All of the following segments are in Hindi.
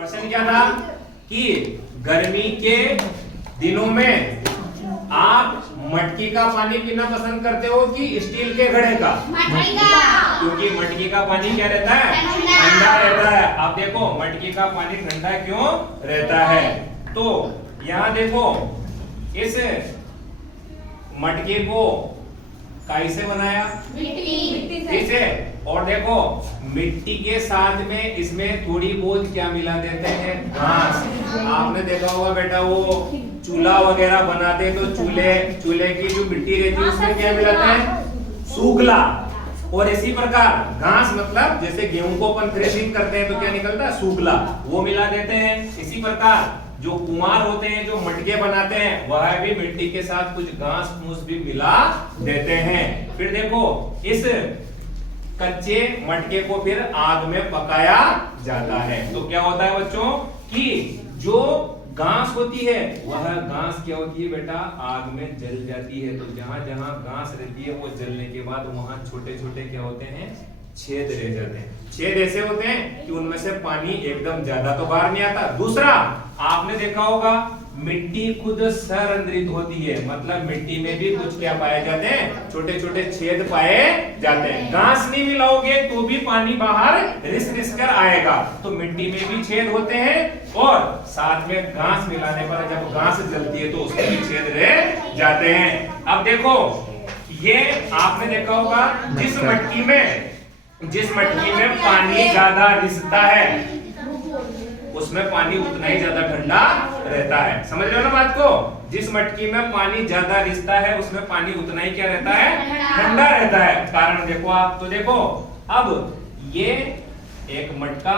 प्रश्न क्या था कि गर्मी के दिनों में आप मटकी का पानी पीना पसंद करते हो कि स्टील के घड़े का? मटकी का। क्योंकि मटकी का पानी क्या रहता है? ठंडा रहता है। आप देखो मटकी का पानी ठंडा क्यों रहता है? तो यहाँ देखो इस मटके को कैसे बनाया? मिट्टी ठीक है। और देखो मिट्टी के साथ में इसमें थोड़ी बहुत क्या मिला देते हैं? घास। आपने देखा होगा बेटा वो चूल्हा वगैरह बनाते हैं तो चूल्हे की जो मिट्टी रहती है उसमें क्या मिलाते हैं? सूखला। और इसी प्रकार घास मतलब जैसे गेहूं को अपन थ्रेशिंग करते हैं तो क्या निकलता है? सूखला, वो मिला देते हैं। इसी प्रकार जो कुम्हार होते हैं जो मटके बनाते हैं वह भी मिट्टी के साथ कुछ घास फूस भी मिला देते हैं। फिर देखो इस कच्चे मटके को फिर आग में पकाया जाता है। तो क्या होता है बच्चों कि जो घास होती है वह घास क्या होती है बेटा? आग में जल जाती है। तो जहां जहां घास रहती है वो जलने के बाद वहां छोटे छोटे क्या होते हैं? छेद रह जाते हैं। छेद ऐसे होते हैं कि उनमें से पानी एकदम ज्यादा तो बाहर नहीं आता। दूसरा आपने देखा होगा मिट्टी खुद सरंध्रित होती है, मतलब मिट्टी में भी कुछ क्या पाए जाते हैं? छोटे छोटे छेद पाए जाते हैं। घास नहीं मिलाओगे तो भी पानी बाहर रिस रिस कर आएगा। तो मिट्टी में भी छेद होते हैं और साथ में घास मिलाने पर जब घास जलती है तो उसमें भी छेद रह जाते हैं। अब देखो ये आपने देखा होगा जिस मटकी में पानी ज्यादा रिसता है उसमें पानी उतना ही ज्यादा ठंडा रहता है। समझ रहे हो ना बात को? जिस मटकी में पानी ज्यादा रिसता है उसमें पानी उतना ही क्या रहता है? ठंडा रहता है। कारण देखो आप, तो देखो अब ये एक मटका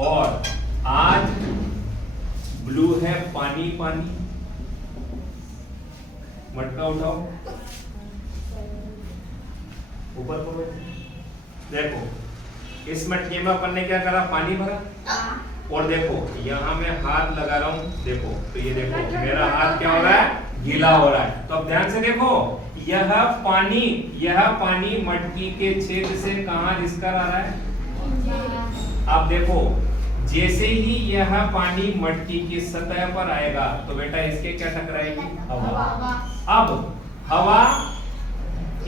और आज ब्लू है पानी पानी। मटका उठाओ ऊपर को। देखो इस मटके में अपन ने क्या करा? पानी भरा। और देखो यहाँ मैं हाथ लगा रहा हूँ, देखो तो ये देखो मेरा हाथ क्या हो रहा है? गीला हो रहा है। तो अब ध्यान से देखो यह पानी मटकी के छेद से कहाँ रिस कर आ रहा है? अब देखो जैसे ही यह पानी मटकी की सतह पर आएगा तो बेटा इसके क्या टकराएगी? हवा। अब हवा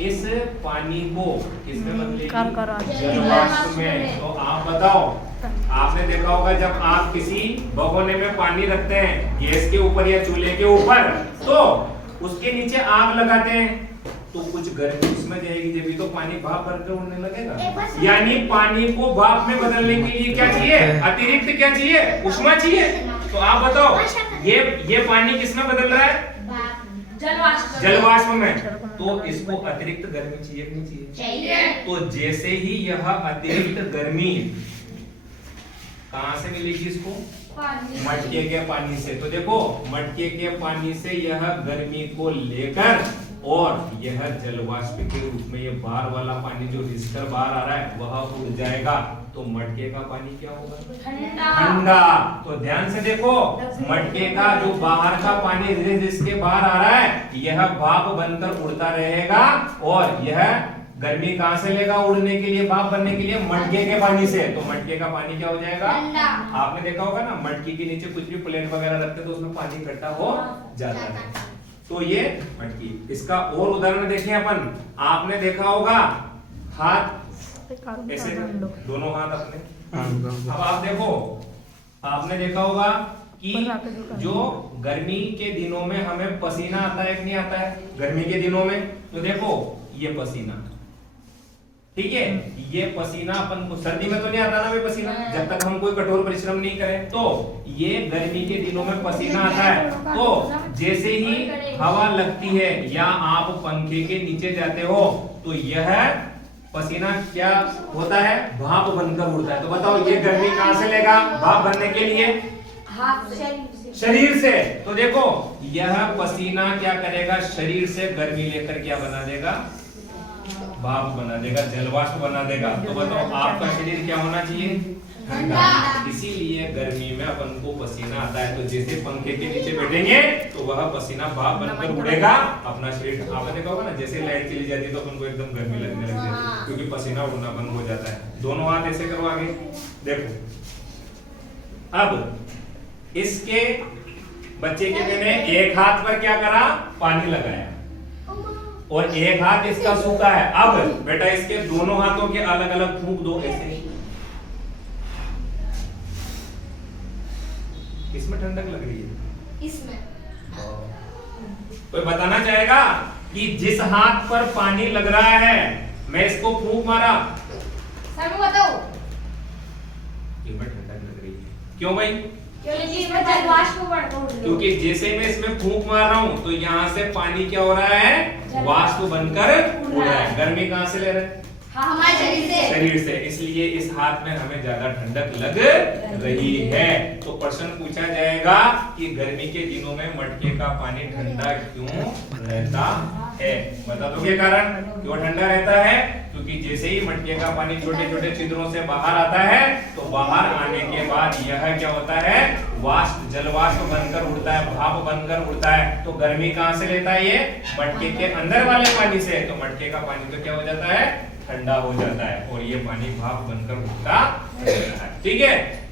इस पानी को किसमें बदलेगी? जलवाष्प में। तो आप बताओ, आपने देखा होगा जब आप किसी भगोने में पानी रखते हैं गैस के ऊपर या चूल्हे के ऊपर तो उसके नीचे आग लगाते हैं तो कुछ गर्मी उसमें जाएगी, जब भी तो पानी भाप भरकर उड़ने लगेगा। यानी पानी को भाप में बदलने के लिए क्या चाहिए? अतिरिक्त क्या चाहिए? उष्मा चाहिए। तो आप बताओ ये पानी किसमें बदल रहा है? जलवाष्प में। तो इसको अतिरिक्त गर्मी चाहिए कि नहीं चाहिए? तो जैसे ही यह अतिरिक्त गर्मी कहां से मिलेगी इसको? मटके के पानी से। तो देखो मटके के पानी से यह गर्मी को लेकर और यह जलवाष्प के रूप में ये बाहर वाला पानी जो रिसकर बाहर आ रहा है वह उड़ जाएगा। तो मटके का पानी क्या होगा? ठंडा। तो ध्यान से देखो मटके का जो बाहर का पानी रिस के बाहर आ रहा है यह भाप बनकर उड़ता रहेगा और यह गर्मी कहां से लेगा उड़ने के लिए? भाप बनने के लिए मटके के पानी से। तो मटके का पानी क्या हो जाएगा? आपने देखा होगा ना मटकी के नीचे कुछ भी प्लेट वगैरह रखते हैं तो उसमें पानी इकट्ठा हो जाता है। तो ये मटकी। इसका और उदाहरण देखें अपन। आपने देखा होगा हाथ ऐसे, दोनों हाथ अपने। अब आप देखो आपने देखा होगा कि जो गर्मी के दिनों में हमें पसीना आता है कि नहीं आता है? गर्मी के दिनों में तो देखो ये पसीना, ठीक है, ये पसीना अपन को सर्दी में तो नहीं आता ना वे पसीना, जब तक हम कोई कठोर परिश्रम नहीं करें। तो ये गर्मी के दिनों में पसीना आता है तो जैसे ही हवा लगती है या आप पंखे के नीचे जाते हो तो यह पसीना क्या होता है? भाप बनकर उड़ता है। तो बताओ ये गर्मी कहां से लेगा? भाप बनने के लिए शरीर से। तो देखो यह पसीना क्या करेगा? शरीर से गर्मी लेकर क्या बना देगा? भाप बना देगा, जलवाष्प बना देगा। तो बताओ आपका शरीर क्या होना चाहिए? ठंडा। इसीलिए गर्मी में अपन को पसीना आता है। तो जैसे पंखे के नीचे बैठेंगे तो वह पसीना भाप बनकर उड़ेगा अपना शरीर। आपने देखा होगा ना जैसे लाइट चली जाती है तो अपन को एकदम गर्मी लगने लग जाती है क्योंकि पसीना उड़ना बंद हो जाता है। दोनों हाथ ऐसे करो आगे, देखो अब इसके बच्चे के मैंने एक हाथ पर क्या करा, पानी लगाया और एक हाथ इसका सूखा है। अब बेटा इसके दोनों हाथों के अलग अलग फूंक दो ऐसे। इसमें ठंडक लग रही है, इसमें कोई बताना चाहेगा कि जिस हाथ पर पानी लग रहा है मैं इसको फूंक मारा, सर मैं बताओ इसमें ठंडक लग रही है। क्यों भाई? क्योंकि इसमें जल वाष्प बढ़ता है। क्योंकि जैसे मैं इसमें फूंक मार रहा हूं तो यहाँ से पानी क्या हो रहा है, वाष्प बनकर उड़ रहा है। गर्मी कहाँ से ले रहे हैं? हाँ हमारे शरीर से। शरीर से, इसलिए इस हाथ में हमें ज्यादा ठंडक लग रही है। तो प्रश्न पूछा जाएगा कि गर्मी के दिनों में मटके का पानी ठंडा क्यों रहता है? बता दोगे कारण क्यों ठंडा रहता है? क्योंकि जैसे ही मटके का पानी छोटे छोटे छिद्रों से बाहर आता है तो बाहर आने के बाद यह क्या होता है, वाष्प जलवाष्प बनकर उड़ता है, भाप बनकर उड़ता है। तो गर्मी कहाँ से लेता है ये, मटके के अंदर वाले पानी से। तो मटके का पानी तो क्या हो जाता है, ठंडा हो जाता है और ये पानी भाप बनकर उड़ता है। ठीक है।